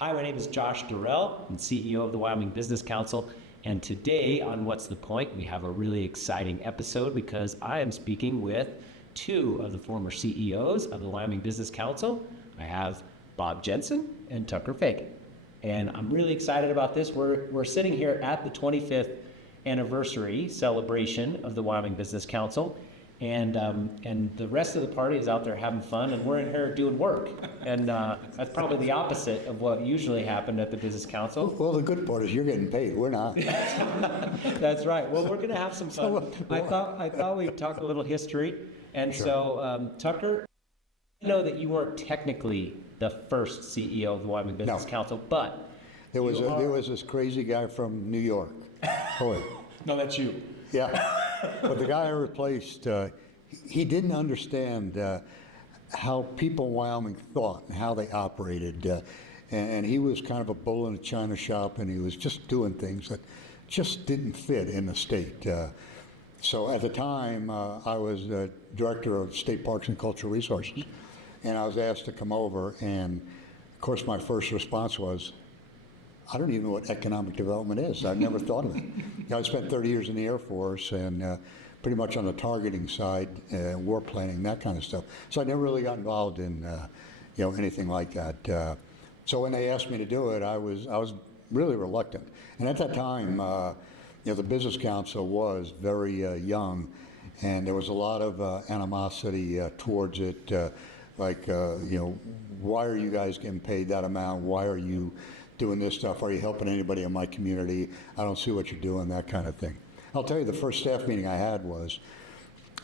Hi, my name is Josh Dorrell. I'm CEO of the Wyoming Business Council. And today on What's the Point, we have a really exciting episode because I am speaking with two of the former CEOs of the Wyoming Business Council. I have Bob Jensen and Tucker Fagen. And I'm really excited about this. We're sitting here at the 25th anniversary celebration of the Wyoming Business Council. And the rest of the party is out there having fun, and we're in here doing work. And that's probably the opposite of what usually happened at the Business Council. Well, the good part is you're getting paid. We're not. That's right. Well, we're going to have some fun. I thought we'd talk a little history. And sure. So, Tucker, I know that you weren't technically the first CEO of the Wyoming Business Council, but there was this crazy guy from New York. Boy. No, that's you. Yeah. But the guy I replaced, he didn't understand how people in Wyoming thought and how they operated. And he was kind of a bull in a china shop, and he was just doing things that just didn't fit in the state. So at the time, I was director of State Parks and Cultural Resources, and I was asked to come over. And of course, my first response was, I don't even know what economic development is. I've never thought of it. I spent 30 years in the Air Force and pretty much on the targeting side, war planning, that kind of stuff. So I never really got involved in anything like that. So when they asked me to do it, I was really reluctant. And at that time, the Business Council was very young, and there was a lot of animosity towards it. Why are you guys getting paid that amount? Why are you doing this stuff? Are you helping anybody in my community? I don't see what you're doing, that kind of thing. I'll tell you, the first staff meeting I had was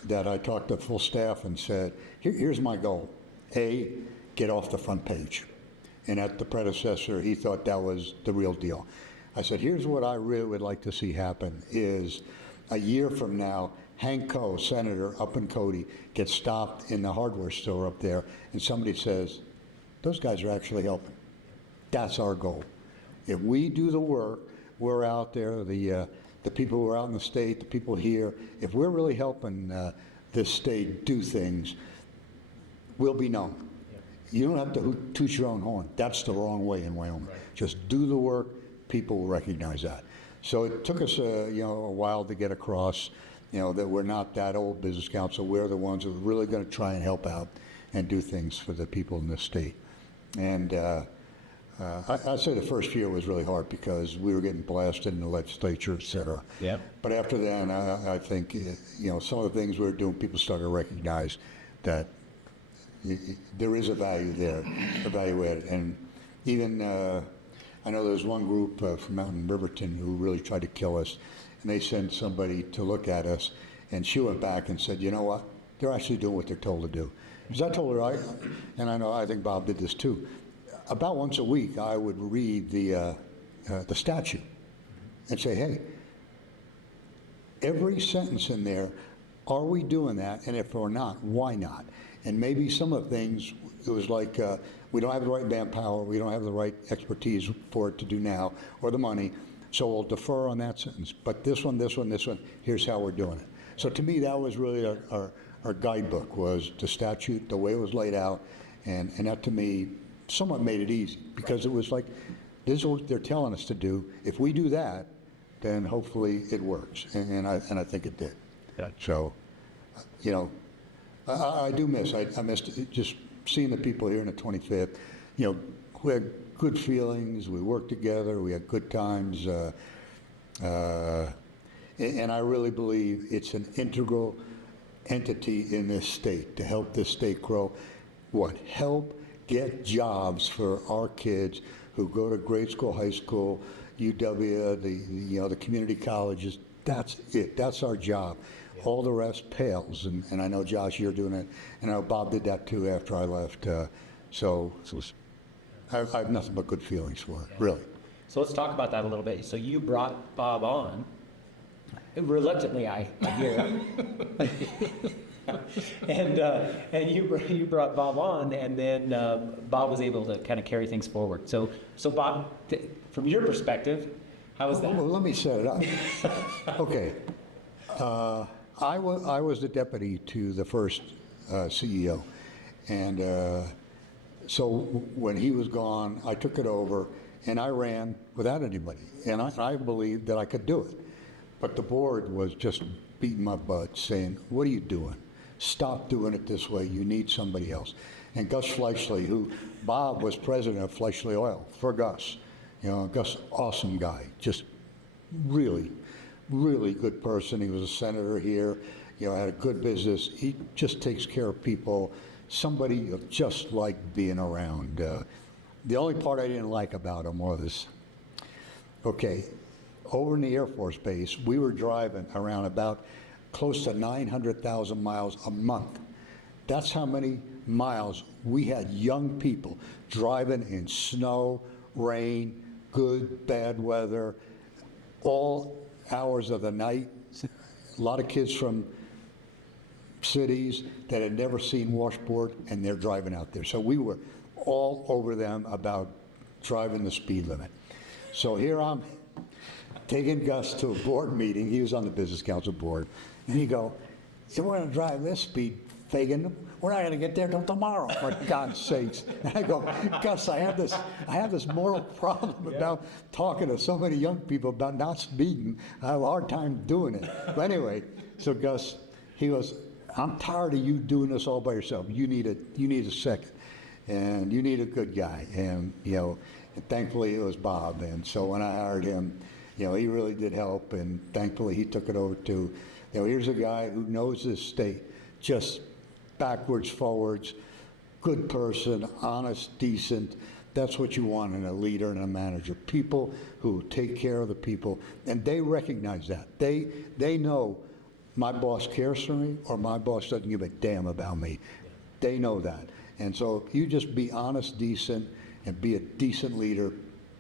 that I talked to full staff and said, here's my goal. A, get off the front page. And at the predecessor, he thought that was the real deal. I said, here's what I really would like to see happen is a year from now, Hank Coe, senator up in Cody, gets stopped in the hardware store up there, and somebody says, those guys are actually helping. That's our goal. If we do the work, we're out there, the people who are out in the state, the people here, if we're really helping this state do things, we'll be known. Yeah. You don't have to toot your own horn. That's the wrong way in Wyoming. Right. Just do the work, people will recognize that. So it took us a while to get across, that we're not that old Business Council. We're the ones who are really going to try and help out and do things for the people in this state. And I'd say the first year was really hard because we were getting blasted in the legislature, et cetera. Yep. But after then, I think, some of the things we were doing, people started to recognize that there is a value there, a value added. And even, I know there was one group from out in Riverton who really tried to kill us, and they sent somebody to look at us, and she went back and said, you know what, they're actually doing what they're told to do. Because I told her, I think Bob did this too, about once a week, I would read the statute and say, hey, every sentence in there, are we doing that? And if we're not, why not? And maybe some of the things, it was like, we don't have the right manpower, we don't have the right expertise for it to do now, or the money, so we'll defer on that sentence. But this one, here's how we're doing it. So to me, that was really our guidebook, was the statute, the way it was laid out, and that to me, somewhat made it easy, because it was like, this is what they're telling us to do. If we do that, then hopefully it works, and I think it did. Yeah. So, I do miss. I missed just seeing the people here in the 25th. We had good feelings. We worked together. We had good times, and I really believe it's an integral entity in this state to help this state grow. Help get jobs for our kids who go to grade school, high school, UW, the community colleges. That's it. That's our job. Yeah. All the rest pales. And I know, Josh, you're doing it. And I know Bob did that too after I left. So I have nothing but good feelings for it, really. So let's talk about that a little bit. So you brought Bob on. Reluctantly, I hear. And you brought Bob on, and then Bob was able to kind of carry things forward. So Bob, from your perspective, how was that? Well, let me set it up. Okay, I was the deputy to the first CEO, and So when he was gone, I took it over and I ran without anybody. And I believed that I could do it. But the board was just beating my butt saying, what are you doing? Stop doing it this way. You need somebody else. And Gus Fleishley, who Bob was president of Fleishley Oil for Gus. You know, Gus, awesome guy, just really, really good person. He was a senator here, you know, had a good business. He just takes care of people. Somebody you just like being around. The only part I didn't like about him was, okay, over in the Air Force Base, we were driving around about close to 900,000 miles a month. That's how many miles we had young people driving in snow, rain, good, bad weather, all hours of the night. A lot of kids from cities that had never seen washboard, and they're driving out there. So we were all over them about driving the speed limit. So here I'm taking Gus to a board meeting. He was on the Business Council board. And he go, so we're going to drive this speed, Fagen. We're not going to get there till tomorrow, for God's sakes. And I go, Gus, I have this moral problem about talking to so many young people about not speeding. I have a hard time doing it. But anyway, so Gus, he goes, I'm tired of you doing this all by yourself. You need a second, and you need a good guy. And you know, and thankfully it was Bob. And so when I hired him, you know, he really did help. And thankfully he took it over to, you know, here's a guy who knows this state, just backwards, forwards, good person, honest, decent. That's what you want in a leader and a manager. People who take care of the people, and they recognize that. They know my boss cares for me or my boss doesn't give a damn about me. They know that. And so if you just be honest, decent, and be a decent leader,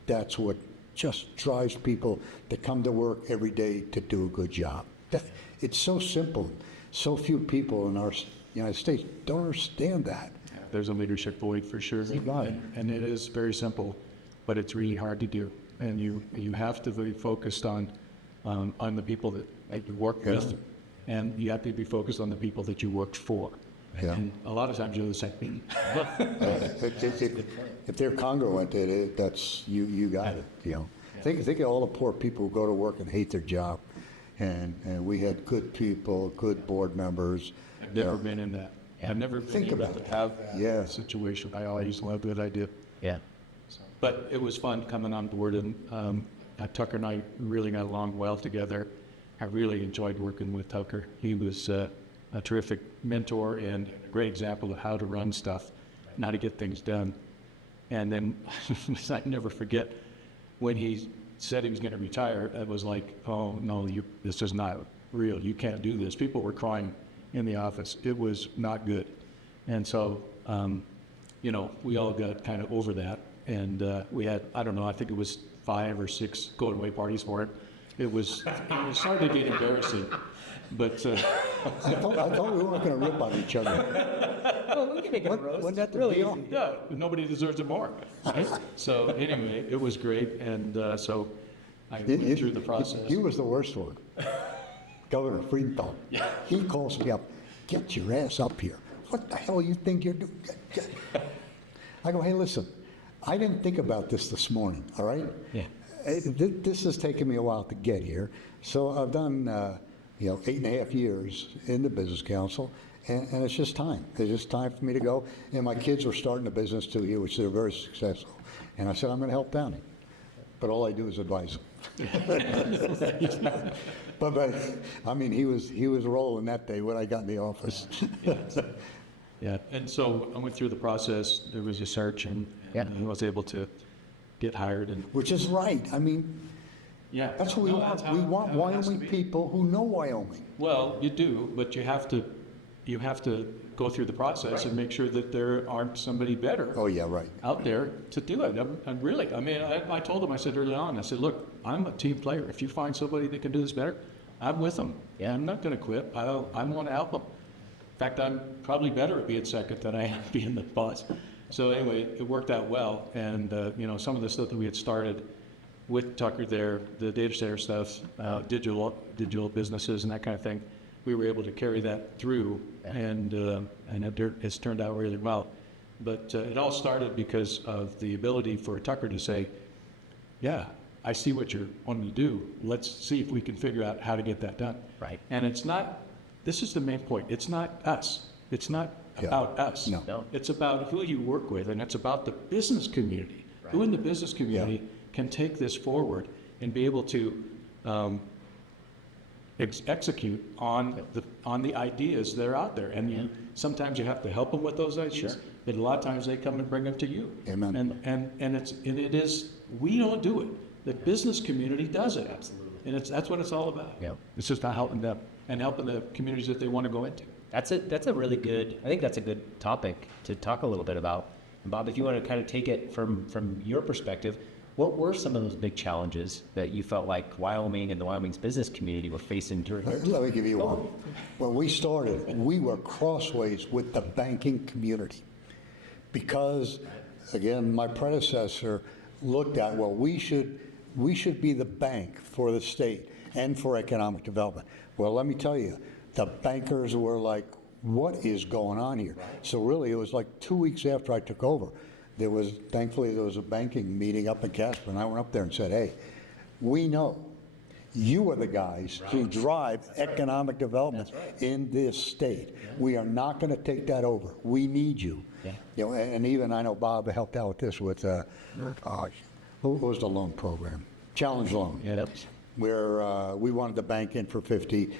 that's what just drives people to come to work every day to do a good job. It's so simple. So few people in our United States don't understand that. There's a leadership void for sure. And it is very simple, but it's really hard to do. And you have to be focused on the people that you work with, and you have to be focused on the people that you work for. Yeah. And a lot of times you're the same thing. If they're congruent, that's you got it. You know, think of all the poor people who go to work and hate their job, and we had good people, good board members. I've never been in that. I've never Think been able about to it. have Yeah. that situation. I always loved what I did. Yeah. But it was fun coming on board, and Tucker and I really got along well together. I really enjoyed working with Tucker. He was a terrific mentor and a great example of how to run stuff and how to get things done. And then I never forget when he said he was going to retire, it was like, oh, no, this is not real. You can't do this. People were crying in the office. It was not good. And so, you know, we all got kind of over that. And we had, I don't know, I think it was 5 or 6 going away parties for it. It was starting to get embarrassing. But I thought we weren't going to rip on each other. Well, we can make it a roast. Wasn't that the Really deal? easy. yeah, nobody deserves it more. Right? So anyway, it was great. And so I went through the process. He was the worst one. Governor Friedenthal. He calls me up, get your ass up here. What the hell you think you're doing? I go, hey, listen, I didn't think about this morning, all right? Yeah. This has taken me a while to get here. So I've done, 8.5 years in the Business Council, and it's just time. It's just time for me to go. And my kids are starting a business too here, which they're very successful. And I said, I'm going to help Downey. But all I do is advise them. but I mean, he was rolling that day when I got in the office. Yeah, and so I went through the process. There was a search, and I was able to get hired. And Which is right. I mean, yeah, that's what we want. We want Wyoming people who know Wyoming. Well, you do, but you have to go through the process and make sure that there aren't somebody better. Oh yeah, right. Out there to do it. I'm really, I told him, I said early on, I said, look, I'm a team player. If you find somebody that can do this better, I'm with them. Yeah. I'm not going to quit. I want to help them. In fact, I'm probably better at being second than I am being the boss. So anyway, it worked out well. And, some of the stuff that we had started with Tucker there, the data center stuff, digital businesses and that kind of thing, we were able to carry that through, and it's turned out really well. But it all started because of the ability for Tucker to say, yeah, I see what you're wanting to do. Let's see if we can figure out how to get that done. Right. And it's not, this is the main point. It's not us. It's not about us. No. It's about who you work with, and it's about the business community. Right. Who in the business community can take this forward and be able to execute on the ideas that are out there. And sometimes you have to help them with those ideas, but a lot of times they come and bring them to you. Amen. And it is, we don't do it. The business community does it. Absolutely. And that's what it's all about. Yep. It's just about helping them and helping the communities that they want to go into. That's a really good, I think that's a good topic to talk a little bit about. And Bob, if you want to kind of take it from your perspective, what were some of those big challenges that you felt like Wyoming and the Wyoming's business community were facing during? Let me give you one. When we started, we were crossways with the banking community because, again, my predecessor looked at, well, we should be the bank for the state and for economic development. Well, let me tell you, the bankers were like, what is going on here? So really, it was like 2 weeks after I took over. Thankfully, there was a banking meeting up in Casper, and I went up there and said, hey, we know you are the guys who drive economic development in this state. We are not going to take that over. We need you. You know, and even I know Bob helped out with this with, what was the loan program? Challenge loan. Yep. Where we wanted the bank in for 50,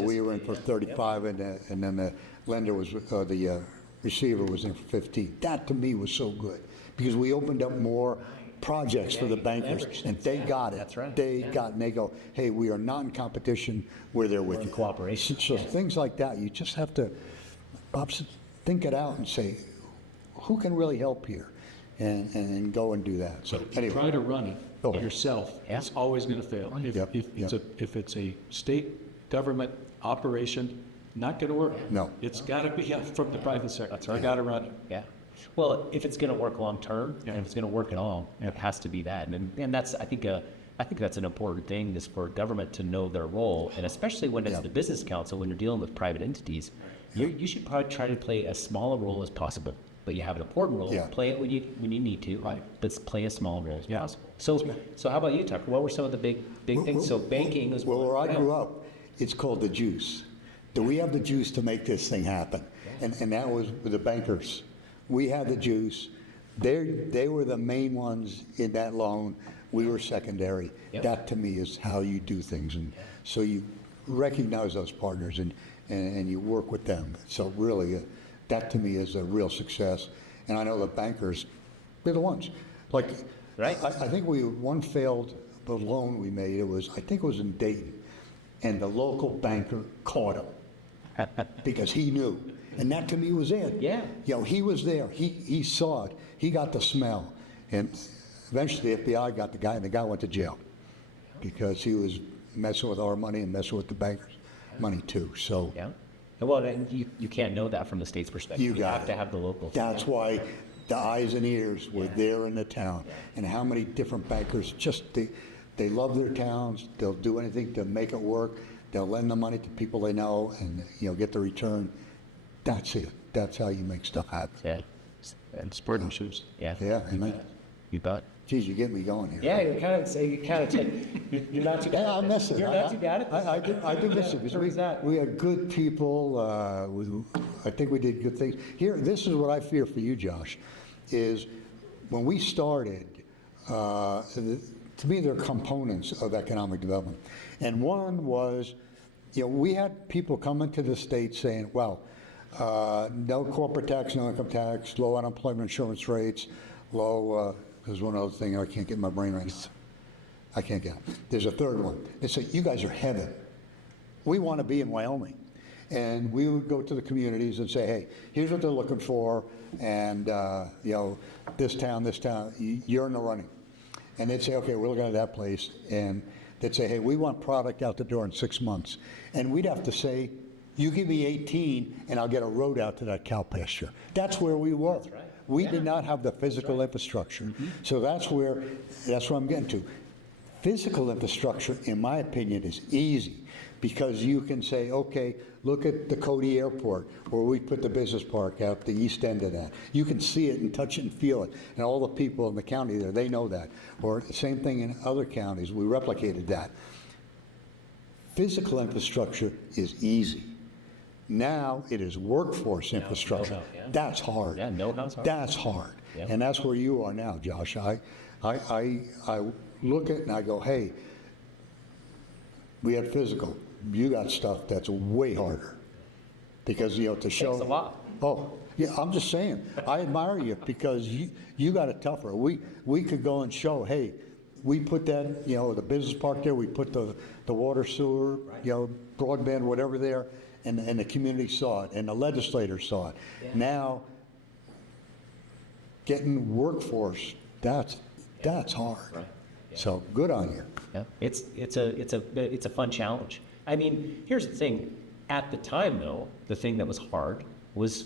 we were in for 35, and then the lender was, the receiver was in for 15. That to me was so good because we opened up more projects for the bankers, and they got it. That's right. They got, and they go, hey, we are not in competition. We're there with you. Cooperation. So things like that, you just have to, Bob said, think it out and say, who can really help here, and go and do that. So If you try to run it yourself, it's always going to fail. If it's a state government operation, not going to work. No. It's got to be from the private sector. That's right. Got to run it. Yeah. Well, if it's going to work long term, and if it's going to work at all, it has to be that. And that's, I think that's an important thing is for government to know their role, and especially when it's the business council, when you're dealing with private entities, you should probably try to play as small a role as possible. But you have an important role. Play it when you need to. Right. But play a small role as possible. So how about you, Tucker? What were some of the big things? So banking is where I grew up. It's called the juice. Do we have the juice to make this thing happen? And that was with the bankers. We had the juice. They were the main ones in that loan. We were secondary. That to me is how you do things. And so you recognize those partners and you work with them. So really, that to me is a real success. And I know the bankers, they're the ones. Like, I think one failed the loan we made. I think it was in Dayton. And the local banker caught him because he knew. And that to me was it. Yeah. You know, he was there. He saw it. He got the smell. And eventually the FBI got the guy, and the guy went to jail because he was messing with our money and messing with the bankers' money too. So. Yeah. Well, and you can't know that from the state's perspective. You have to have the local. That's why the eyes and ears were there in the town. And how many different bankers just, they love their towns. They'll do anything to make it work. They'll lend the money to people they know and, get the return. That's it. That's how you make stuff happen. Yeah. And sportsmanships. Yeah. Yeah. Amen. You bet. Geez, you get me going here. Yeah, you're not too bad. Yeah, I miss it. You're not too bad at this. I do miss it because we had good people. I think we did good things. Here, this is what I fear for you, Josh, is when we started, to me, there are components of economic development. And one was, we had people come into the state saying, well, no corporate tax, no income tax, low unemployment insurance rates, low, there's one other thing I can't get in my brain right now. I can't get it. There's a third one. They say, you guys are heaven. We want to be in Wyoming. And we would go to the communities and say, hey, here's what they're looking for. And, this town, you're in the running. And they'd say, okay, we're looking at that place. And they'd say, hey, we want product out the door in 6 months. And we'd have to say, you give me 18 and I'll get a road out to that cow pasture. That's where we were. That's right. We did not have the physical infrastructure. Mm-hmm. So that's what I'm getting to. Physical infrastructure, in my opinion, is easy because you can say, okay, look at the Cody Airport where we put the business park out the east end of that. You can see it and touch it and feel it. And all the people in the county there, they know that. Or the same thing in other counties, we replicated that. Physical infrastructure is easy. Now it is workforce infrastructure. know-how, yeah. That's hard. Yeah, know-how's hard. That's hard. Yeah. And that's where you are now, Josh. I look at it and I go, hey, we had physical. You got stuff that's way harder. Because, to show. Takes a lot. Oh, yeah, I'm just saying. I admire you because you got it tougher. We could go and show, hey, we put that, the business park there, we put the water sewer, broadband, whatever there, and the community saw it, and the legislators saw it. Yeah. Now, getting workforce, that's hard. Right. Yeah. So good on you. Yeah, it's a fun challenge. I mean, here's the thing. At the time, though, the thing that was hard was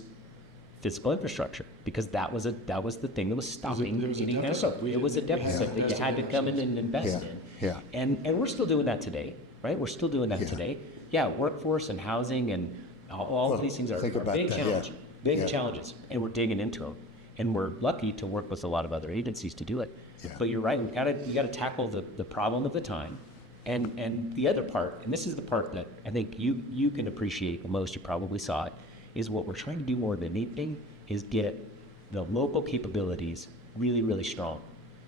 physical infrastructure, because that was the thing that was stopping there was a getting deficit. It was a deficit that you had to come in and invest in. Yeah. And we're still doing that today, right? We're still doing that today. Yeah, workforce and housing and all of these things are think about big that, challenges. yeah. Big Yeah. challenges, and we're digging into them. And we're lucky to work with a lot of other agencies to do it. Yeah. But you're right, you gotta tackle the problem of the time. And the other part, and this is the part that I think you can appreciate the most, you probably saw it, is what we're trying to do more than anything is get the local capabilities really, really strong,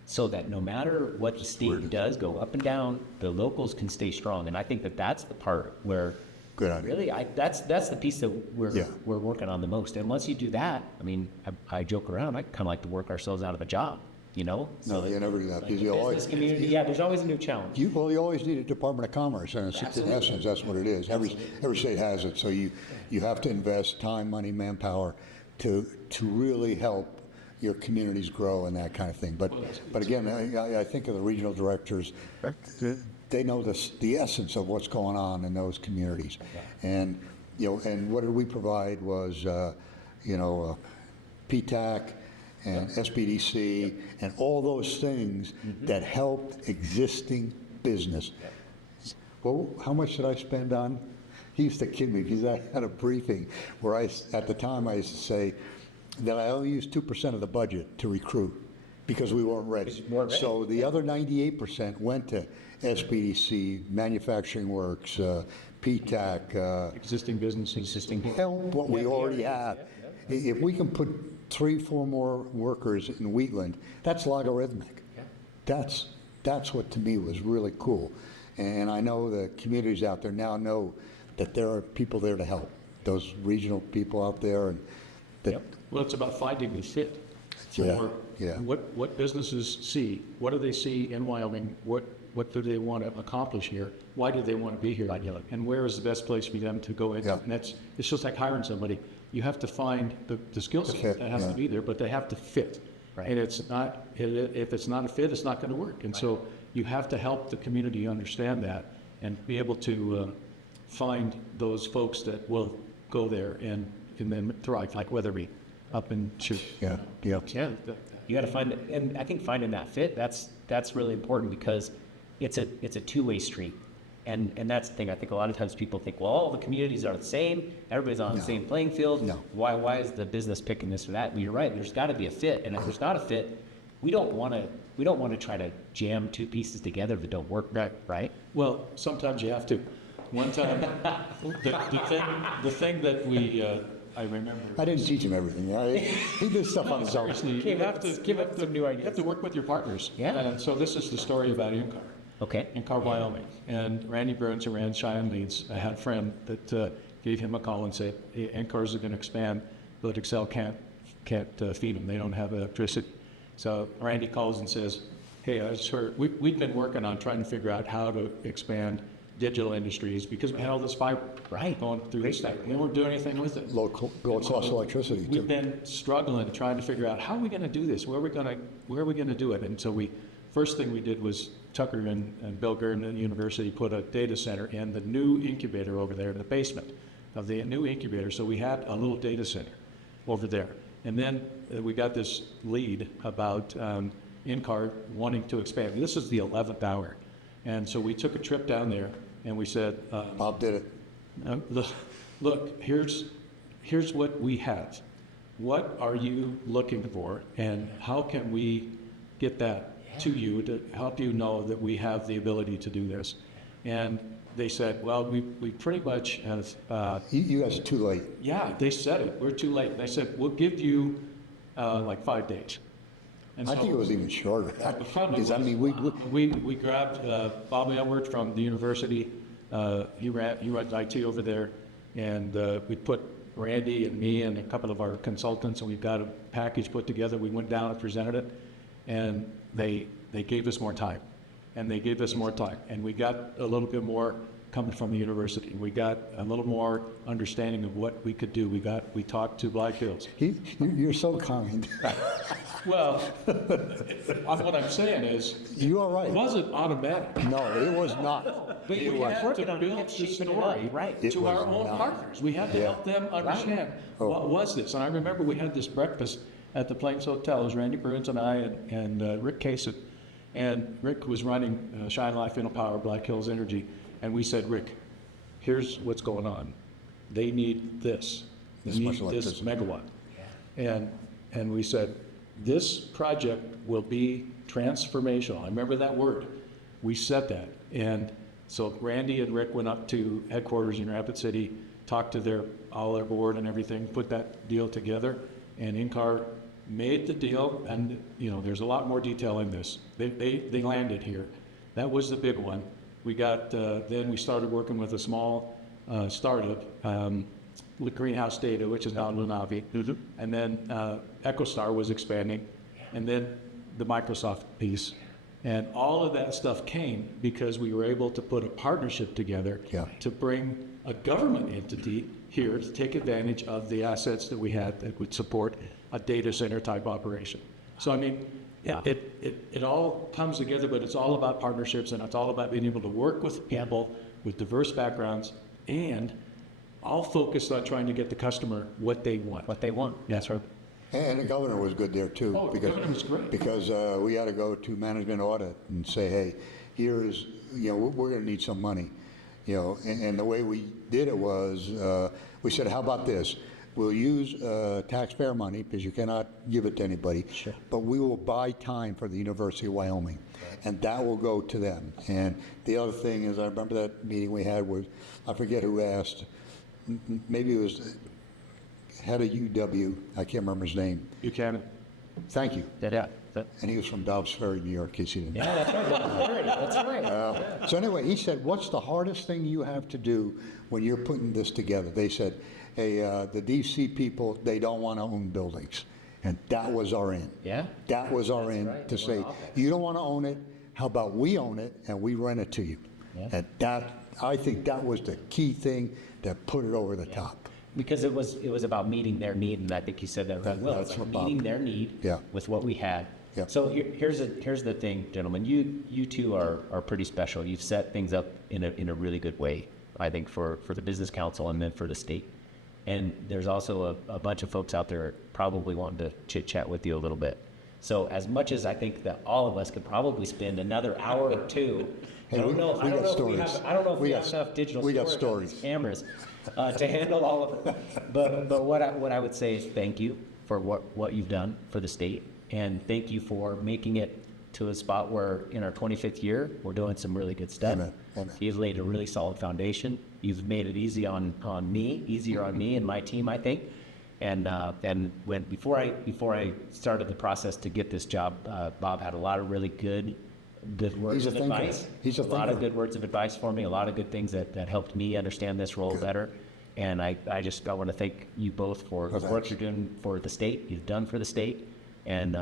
so that no matter what the state does, go up and down, the locals can stay strong. And I think that that's the part where Good idea. really, that's the piece that we're Yeah. working on the most. And once you do that, I mean, I joke around, I kind of like to work ourselves out of a job, No, you never do that. Like Because the you business always, community, yeah, there's always a new challenge. you always need a Department of Commerce, and in essence, that's what it is. Every state has it, so you have to invest time, money, manpower to really help your communities grow and that kind of thing. But again, I think of the regional directors, they know the essence of what's going on in those communities. And, and what did we provide was, PTAC and SBDC and all those things that helped existing business. Well, how much did I spend on? He used to kid me because I had a briefing where at the time I used to say that I only used 2% of the budget to recruit because we weren't ready. So the other 98% went to SBDC, Manufacturing Works, PTAC, Existing business, existing. help what we already have. If we can put 3-4 more workers in Wheatland, that's logarithmic. That's what to me was really cool. And I know the communities out there now know that there are people there to help. Those regional people out there, and that, Well, it's about finding the fit. Yeah, For yeah. What businesses see, what do they see in Wyoming? What do they want to accomplish here? Why do they want to be here? And where is the best place for them to go into? Yeah. And it's just like hiring somebody. You have to find the skill set fit, that has to be there, but they have to fit. Right. And if it's not a fit, it's not going to work. And so you have to help the community understand that and be able to find those folks that will go there and then thrive, like Weatherby up in shoot. yeah. Yeah, you got to find it, and I think finding that fit, that's really important, because it's a two-way street, and that's the thing. I think a lot of times people think, well, all the communities are the same, everybody's on the same playing field. No. Why is the business picking this or that? Well, you're right. There's got to be a fit, and if there's not a fit, we don't want to try to jam two pieces together that don't work. Right? Well, sometimes you have to. One time, the thing that I remember. I didn't teach him everything. He did stuff on his own. Seriously, you have to give up some new ideas. You have to work with your partners. Yeah. And so this is the story about Incar. Okay. Incar, Wyoming. And Randy Burns and Rand Cheyenne Leeds, I had a friend that gave him a call and said, hey, Incars are going to expand, but Excel can't feed them. They don't have electricity. So Randy calls and says, hey, I just heard, we've been working on trying to figure out how to expand digital industries because we had all this fiber going through the state. We weren't doing anything with it. Low cost electricity too. We've been struggling, trying to figure out how are we going to do this? Where are we going to do it? And so first thing we did was Tucker and Bill Gurdon at the university put a data center in the new incubator over there in the basement of the new incubator. So we had a little data center over there. And then we got this lead about Incar wanting to expand. This is the 11th hour. And so we took a trip down there and we said, Bob did it. look, here's what we have. What are you looking for, and how can we get that to you to help you know that we have the ability to do this? And they said, well, we pretty much have, You guys are too late. yeah, they said it, we're too late. They said, we'll give you like 5 days. And I think it was even shorter. Because I mean, we grabbed Bob Edwards from the university. He runs IT over there, and we put Randy and me and a couple of our consultants, and we've got a package put together. We went down and presented it, and they gave us more time, and they gave us more time, and we got a little bit more coming from the university. We got a little more understanding of what we could do. We talked to Black Hills. You're so kind. Well, what I'm saying is, You are right. it wasn't automatic. No, it was not. But we had to build the story right. It to our was own not. partners. We had to help them understand what was this. And I remember we had this breakfast at the Plains Hotel. It was Randy Burns and I and Rick Kasich. And Rick was running Shine Life InnoPower, Black Hills Energy. And we said, Rick, here's what's going on. They need this. They This much need this electricity. megawatt. And we said, this project will be transformational. I remember that word. We said that. And so Randy and Rick went up to headquarters in Rapid City, talked to all their board and everything, put that deal together, and INCAR made the deal. And there's a lot more detail in this. They landed here. That was the big one. We got then we started working with a small startup, with Greenhouse Data, which is now Lunavi, and then EchoStar was expanding, and then the Microsoft piece. And all of that stuff came because we were able to put a partnership together to bring a government entity here to take advantage of the assets that we had that would support a data center type operation. So I mean, it all comes together, but it's all about partnerships, and it's all about being able to work with people with diverse backgrounds, and all focused on trying to get the customer what they want. What they want. That's right. And the governor was good there too. Oh, the governor was great. Because we had to go to management audit and say, hey, here's, we're going to need some money. And the way we did it was, we said, how about this? We'll use taxpayer money because you cannot give it to anybody. Sure. But we will buy time for the University of Wyoming. And that will go to them. And the other thing is, I remember that meeting we had was, I forget who asked, maybe it was head of UW, I can't remember his name. Buchanan. Thank you. Yeah. And he was from Dobbs Ferry, New York, in case you didn't know. Yeah, that's right. That's right. So anyway, he said, what's the hardest thing you have to do when you're putting this together? They said, hey, the DC people, they don't want to own buildings. And that was our end. Yeah. That was our end right. to They say, want offense. you don't want to own it, how about we own it and we rent it to you? Yeah. And I think that was the key thing that put it over the top. Because it was about meeting their need, and I think you said that really well. That's It's like what Bob- meeting their need Yeah. with what we had. Yeah. So here's the thing, gentlemen. You two are pretty special. You've set things up in a really good way, I think, for the business council and then for the state. And there's also a bunch of folks out there probably wanting to chit chat with you a little bit. So as much as I think that all of us could probably spend another hour or two. Hey, we got stories. I don't know if we got- have enough digital we got storage on stories. these cameras to handle all of it. But what I would say is thank you for what you've done for the state, and thank you for making it to a spot where in our 25th year we're doing some really good stuff. Amen. Amen. You've laid a really solid foundation. You've made it easier on me and my team, I think. And before I started the process to get this job, Bob had a lot of really good words He's a of thinker. advice. He's a lot of thinker. good words of advice for me. A lot of good things that helped me understand this role better. And I want to thank you both for the work you're doing for the state. You've done for the state, and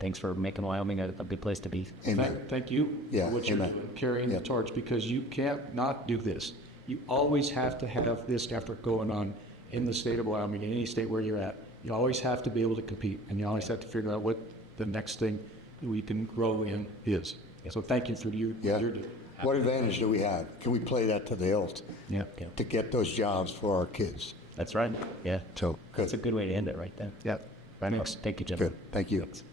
thanks for making Wyoming a good place to be. Amen. Thank you Yeah, for what you're amen. doing, carrying Yeah. the torch, because you can't not do this. You always have to have this effort going on in the state of Wyoming, in any state where you're at. You always have to be able to compete, and you always have to figure out what the next thing we can grow in is. So thank you for your Yeah. doing. What advantage do we have? Can we play that to the hilt Yeah. to get those jobs for our kids? That's right. Yeah. So, That's a good. good way to end it right there. Yeah. Thanks. Thank you, Jim. Good. Thank you. Thanks.